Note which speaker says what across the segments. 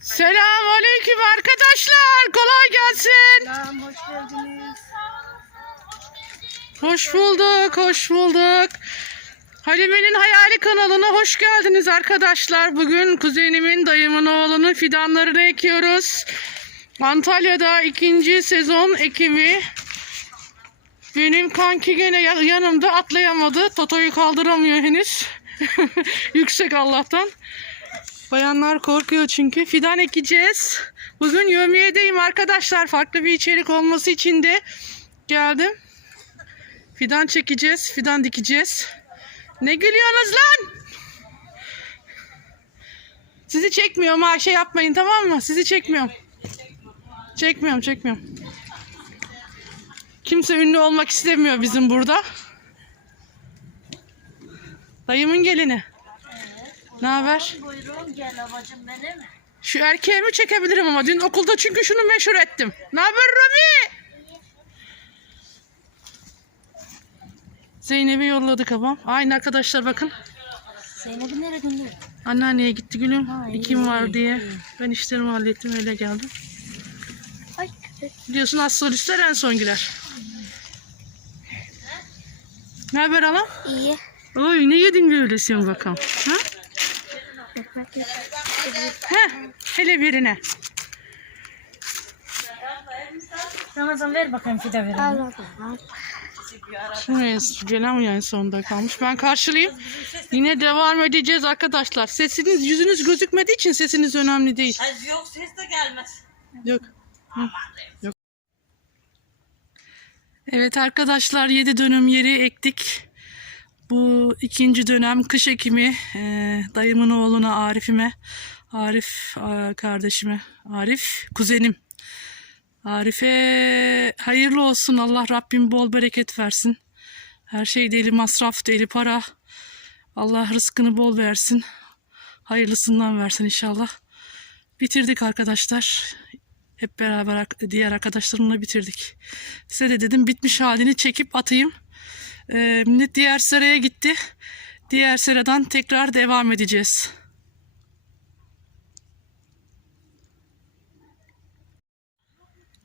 Speaker 1: Selam aleyküm arkadaşlar. Kolay gelsin.
Speaker 2: Selam, hoş geldiniz.
Speaker 1: Hoş bulduk, hoş bulduk. Halime'nin Hayali kanalına hoş geldiniz arkadaşlar. Bugün kuzenimin, dayımın oğlunun fidanlarını ekiyoruz. Antalya'da ikinci sezon ekimi. Benim kanki gene ya- yanımda atlayamadı. Totoyu kaldıramıyor henüz. Yüksek Allah'tan. Bayanlar korkuyor çünkü. Fidan ekeceğiz. Bugün yömiyedeyim arkadaşlar. Farklı bir içerik olması için de geldim. Fidan çekeceğiz. Fidan dikeceğiz. Ne gülüyorsunuz lan? Sizi çekmiyorum ha şey yapmayın tamam mı? Sizi çekmiyorum. Çekmiyorum çekmiyorum. Kimse ünlü olmak istemiyor bizim burada. Dayımın gelini. Ne haber?
Speaker 2: Buyurun gel babacım benim.
Speaker 1: Şu erkeği mi çekebilirim ama dün okulda çünkü şunu meşhur ettim. Ne haber Rami? Zeynep'i yolladık babam. Aynı arkadaşlar bakın.
Speaker 2: Zeynep'i nereye gönderdin?
Speaker 1: Anneanneye gitti gülüm.
Speaker 2: Ha, iyi,
Speaker 1: İkim var
Speaker 2: iyi,
Speaker 1: diye.
Speaker 2: iyi.
Speaker 1: Ben işlerimi hallettim öyle geldim.
Speaker 2: Ay köpek.
Speaker 1: Biliyorsun az solistler en son girer. Ne haber ana?
Speaker 2: İyi.
Speaker 1: Oy ne yedin böyle sen bakalım. Ha? Heh, hele birine.
Speaker 2: Ramazan ver bakayım fide verelim.
Speaker 1: Şuraya gelen yani sonunda kalmış. Ben karşılayayım. Yine devam edeceğiz arkadaşlar. Sesiniz, yüzünüz gözükmediği için sesiniz önemli değil.
Speaker 3: Az yok ses de gelmez.
Speaker 1: Yok. Yok. Evet arkadaşlar 7 dönüm yeri ektik. Bu ikinci dönem kış ekimi e, dayımın oğluna Arif'ime, Arif e, kardeşime, Arif kuzenim. Arif'e hayırlı olsun. Allah Rabbim bol bereket versin. Her şey deli masraf deli para. Allah rızkını bol versin. Hayırlısından versin inşallah. Bitirdik arkadaşlar. Hep beraber diğer arkadaşlarımla bitirdik. Size de dedim bitmiş halini çekip atayım. Ee, millet diğer seraya gitti. Diğer seradan tekrar devam edeceğiz.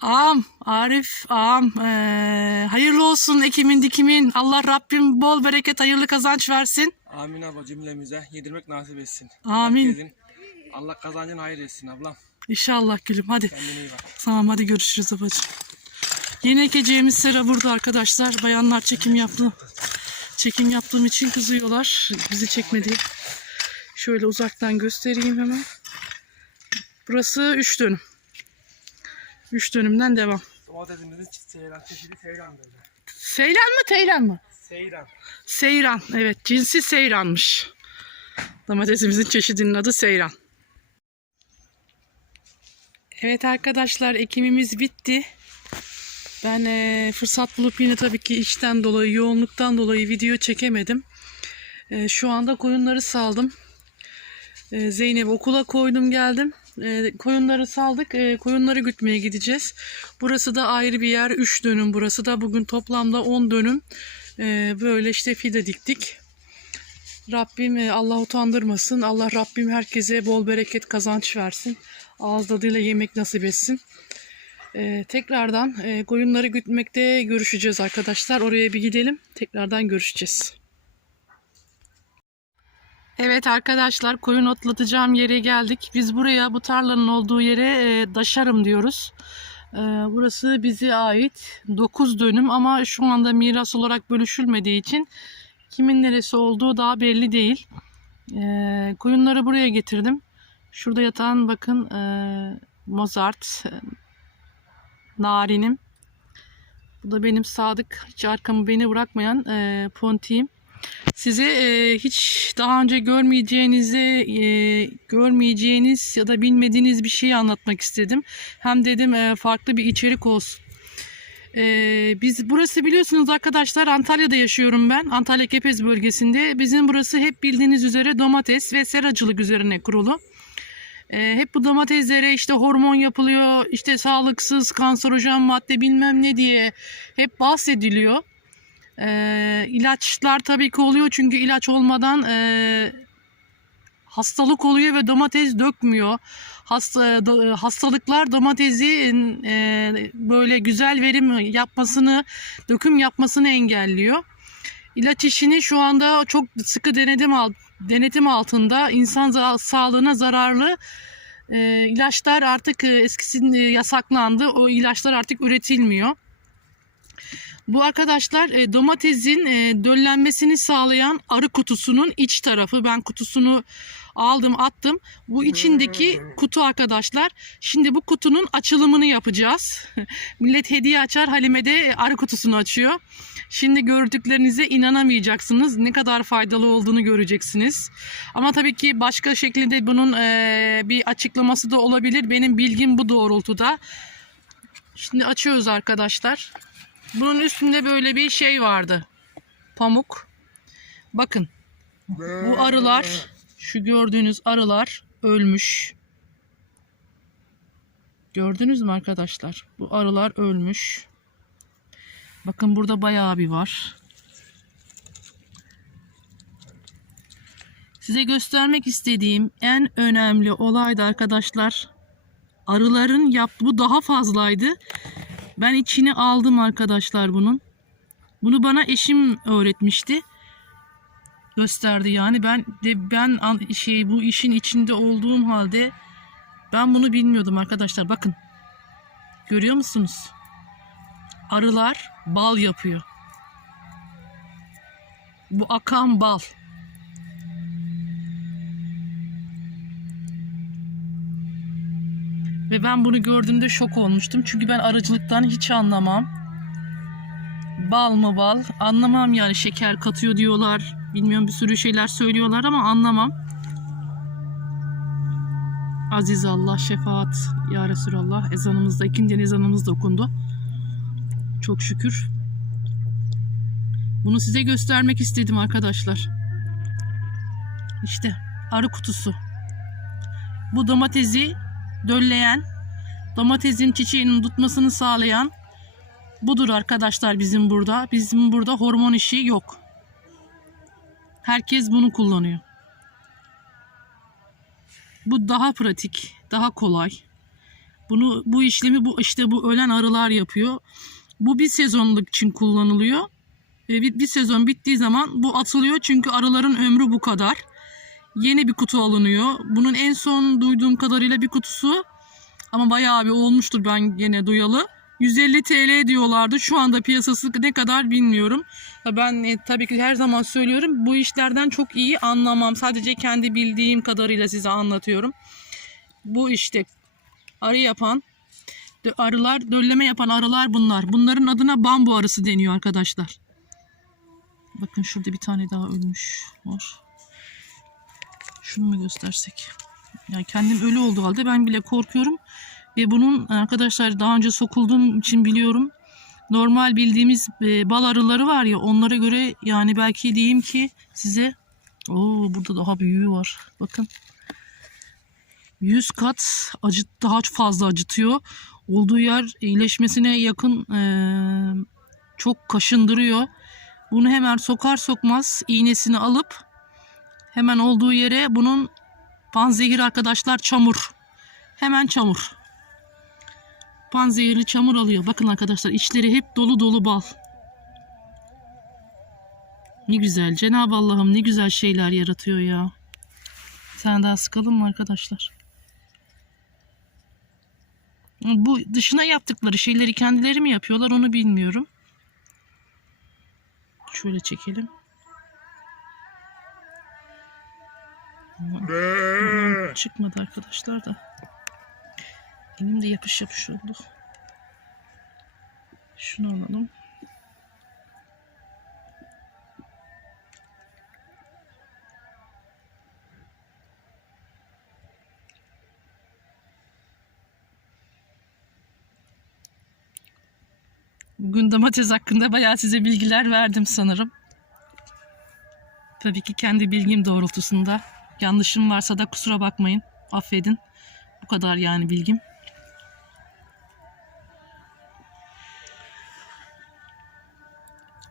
Speaker 1: Ağam, Arif, ağam, ee, hayırlı olsun ekimin dikimin. Allah Rabbim bol bereket, hayırlı kazanç versin.
Speaker 4: Amin abla cümlemize yedirmek nasip etsin.
Speaker 1: Amin.
Speaker 4: Herkesin Allah kazancını hayır etsin ablam.
Speaker 1: İnşallah gülüm hadi.
Speaker 4: Kendine iyi bak.
Speaker 1: Tamam hadi görüşürüz abacığım. Yeni ekeceğimiz sera burada arkadaşlar. Bayanlar çekim yaptı. Çekim yaptığım için kızıyorlar. Bizi çekmedi. Şöyle uzaktan göstereyim hemen. Burası 3 dönüm. 3 dönümden devam.
Speaker 4: Domatesimizin seyran çeşidi seyran böyle.
Speaker 1: Seyran mı Teylan mı?
Speaker 4: Seyran.
Speaker 1: Seyran. Evet cinsi Seyran'mış. Domatesimizin çeşidinin adı Seyran. Evet arkadaşlar ekimimiz bitti. Ben eee, fırsat bulup yine tabii ki işten dolayı, yoğunluktan dolayı video çekemedim. Eee, şu anda koyunları saldım. Eee Zeynep'i okula koydum geldim. Eee, koyunları saldık. Eee, koyunları gütmeye gideceğiz. Burası da ayrı bir yer. 3 dönüm burası da. Bugün toplamda 10 dönüm. Eee, böyle işte fide diktik. Rabbim e, Allah utandırmasın. Allah Rabbim herkese bol bereket kazanç versin. Ağız tadıyla yemek nasip etsin. E, tekrardan e, koyunları gütmekte görüşeceğiz arkadaşlar. Oraya bir gidelim. Tekrardan görüşeceğiz. Evet arkadaşlar koyun otlatacağım yere geldik. Biz buraya bu tarlanın olduğu yere e, Daşarım diyoruz. E, burası bize ait 9 dönüm ama şu anda miras olarak bölüşülmediği için kimin neresi olduğu daha belli değil. E, koyunları buraya getirdim. Şurada yatan bakın e, Mozart, Narinim. Bu da benim sadık, hiç arkamı beni bırakmayan e, Ponti'yim. Size e, hiç daha önce görmeyeceğinizi, e, görmeyeceğiniz ya da bilmediğiniz bir şeyi anlatmak istedim. Hem dedim e, farklı bir içerik olsun. E, biz burası biliyorsunuz arkadaşlar Antalya'da yaşıyorum ben. Antalya Kepez bölgesinde. Bizim burası hep bildiğiniz üzere domates ve seracılık üzerine kurulu. E, hep bu domateslere işte hormon yapılıyor, işte sağlıksız, kanserojen madde bilmem ne diye hep bahsediliyor. E, ilaçlar tabii ki oluyor çünkü ilaç olmadan e, hastalık oluyor ve domates dökmüyor. Hasta, do- hastalıklar domatesi e, böyle güzel verim yapmasını, döküm yapmasını engelliyor. İlaç işini şu anda çok sıkı denetim alt, denetim altında insan sağlığına zararlı e, ilaçlar artık e, eskisinde yasaklandı. O ilaçlar artık üretilmiyor. Bu arkadaşlar e, domatesin e, döllenmesini sağlayan arı kutusunun iç tarafı. Ben kutusunu aldım attım. Bu içindeki kutu arkadaşlar. Şimdi bu kutunun açılımını yapacağız. Millet hediye açar Halime de arı kutusunu açıyor. Şimdi gördüklerinize inanamayacaksınız. Ne kadar faydalı olduğunu göreceksiniz. Ama tabii ki başka şekilde bunun e, bir açıklaması da olabilir. Benim bilgim bu doğrultuda. Şimdi açıyoruz arkadaşlar. Bunun üstünde böyle bir şey vardı. Pamuk. Bakın. Bu arılar, şu gördüğünüz arılar ölmüş. Gördünüz mü arkadaşlar? Bu arılar ölmüş. Bakın burada bayağı bir var. Size göstermek istediğim en önemli olay da arkadaşlar arıların yaptığı bu daha fazlaydı. Ben içini aldım arkadaşlar bunun. Bunu bana eşim öğretmişti. Gösterdi yani ben de ben şey bu işin içinde olduğum halde ben bunu bilmiyordum arkadaşlar. Bakın. Görüyor musunuz? Arılar bal yapıyor. Bu akan bal. Ve ben bunu gördüğümde şok olmuştum. Çünkü ben arıcılıktan hiç anlamam. Bal mı bal? Anlamam yani şeker katıyor diyorlar. Bilmiyorum bir sürü şeyler söylüyorlar ama anlamam. Aziz Allah şefaat ya Resulallah. Ezanımızda ikindi ezanımız da okundu. Çok şükür. Bunu size göstermek istedim arkadaşlar. İşte arı kutusu. Bu domatesi dölleyen, domatesin çiçeğinin tutmasını sağlayan budur arkadaşlar bizim burada. Bizim burada hormon işi yok. Herkes bunu kullanıyor. Bu daha pratik, daha kolay. Bunu bu işlemi bu işte bu ölen arılar yapıyor. Bu bir sezonluk için kullanılıyor. Bir, bir sezon bittiği zaman bu atılıyor çünkü arıların ömrü bu kadar. Yeni bir kutu alınıyor. Bunun en son duyduğum kadarıyla bir kutusu ama bayağı bir olmuştur ben gene duyalı. 150 TL diyorlardı. Şu anda piyasası ne kadar bilmiyorum. Ben e, tabii ki her zaman söylüyorum. Bu işlerden çok iyi anlamam. Sadece kendi bildiğim kadarıyla size anlatıyorum. Bu işte arı yapan arılar, dölleme yapan arılar bunlar. Bunların adına bambu arısı deniyor arkadaşlar. Bakın şurada bir tane daha ölmüş var. Şunu mu göstersek? Yani kendim ölü olduğu halde ben bile korkuyorum. Ve bunun arkadaşlar daha önce sokulduğum için biliyorum. Normal bildiğimiz e, bal arıları var ya onlara göre yani belki diyeyim ki size Oo burada daha büyüğü var. Bakın. 100 kat acıt daha fazla acıtıyor. Olduğu yer iyileşmesine yakın e, çok kaşındırıyor. Bunu hemen sokar sokmaz iğnesini alıp hemen olduğu yere bunun panzehir arkadaşlar çamur. Hemen çamur. Panzehirli çamur alıyor. Bakın arkadaşlar içleri hep dolu dolu bal. Ne güzel. Cenab-ı Allah'ım ne güzel şeyler yaratıyor ya. Sen daha sıkalım mı arkadaşlar? Bu dışına yaptıkları şeyleri kendileri mi yapıyorlar onu bilmiyorum. Şöyle çekelim. Bundan çıkmadı arkadaşlar da. Elim de yapış yapış oldu. Şunu alalım. Bugün domates hakkında bayağı size bilgiler verdim sanırım. Tabii ki kendi bilgim doğrultusunda. Yanlışım varsa da kusura bakmayın. Affedin. Bu kadar yani bilgim.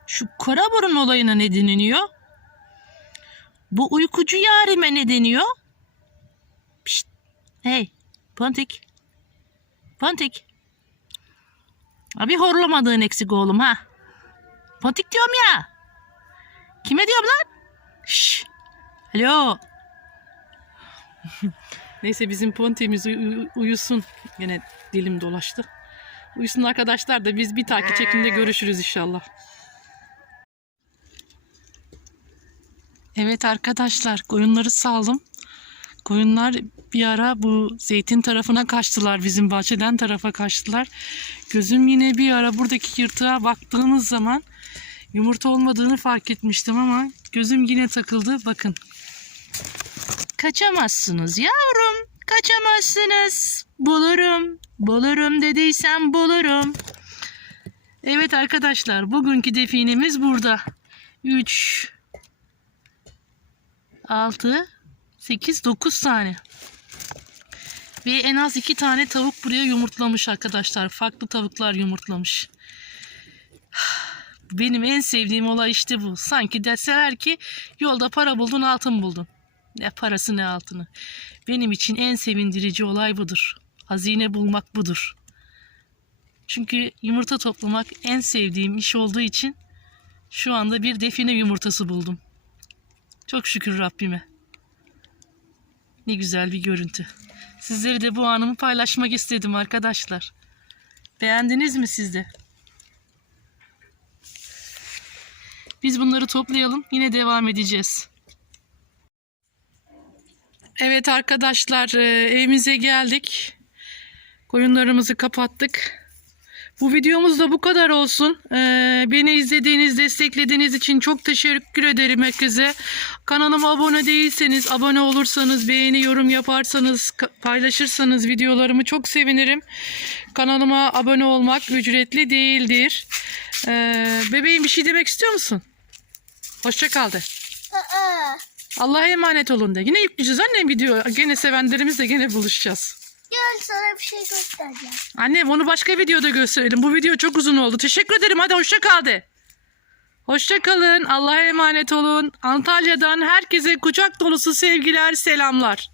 Speaker 1: Şu kara burun olayına ne deniliyor? Bu uykucu yarime ne deniyor? Hey, Pontik. Pontik. Abi horlamadığın eksik oğlum ha. Pontik diyorum ya. Kime diyorum lan? Şşş. Alo. Neyse bizim Ponti'miz uy- uy- uyusun. Yine dilim dolaştı. Uyusun arkadaşlar da biz bir takip çekimde görüşürüz inşallah. Evet arkadaşlar koyunları saldım. Koyunlar bir ara bu zeytin tarafına kaçtılar. Bizim bahçeden tarafa kaçtılar. Gözüm yine bir ara buradaki yırtığa baktığımız zaman yumurta olmadığını fark etmiştim ama gözüm yine takıldı. Bakın. Kaçamazsınız yavrum. Kaçamazsınız. Bulurum. Bulurum dediysem bulurum. Evet arkadaşlar bugünkü definemiz burada. 3 6 8 9 tane. Ve en az 2 tane tavuk buraya yumurtlamış arkadaşlar. Farklı tavuklar yumurtlamış. Benim en sevdiğim olay işte bu. Sanki deseler ki yolda para buldun altın buldun. Ne parası ne altını. Benim için en sevindirici olay budur. Hazine bulmak budur. Çünkü yumurta toplamak en sevdiğim iş olduğu için şu anda bir define yumurtası buldum. Çok şükür Rabbime. Ne güzel bir görüntü. Sizleri de bu anımı paylaşmak istedim arkadaşlar. Beğendiniz mi siz de? Biz bunları toplayalım. Yine devam edeceğiz. Evet arkadaşlar e, evimize geldik. Koyunlarımızı kapattık. Bu videomuz da bu kadar olsun. Ee, beni izlediğiniz, desteklediğiniz için çok teşekkür ederim herkese. Kanalıma abone değilseniz, abone olursanız, beğeni, yorum yaparsanız, paylaşırsanız videolarımı çok sevinirim. Kanalıma abone olmak ücretli değildir. Ee, bebeğim bir şey demek istiyor musun? Hoşça kal de. Allah'a emanet olun de. Yine yükleyeceğiz annem video. Gene sevenlerimizle gene buluşacağız.
Speaker 3: Gel sana bir şey göstereceğim.
Speaker 1: Annem onu başka videoda gösterelim. Bu video çok uzun oldu. Teşekkür ederim. Hadi hoşça kal de. Hoşça kalın. Allah'a emanet olun. Antalya'dan herkese kucak dolusu sevgiler, selamlar.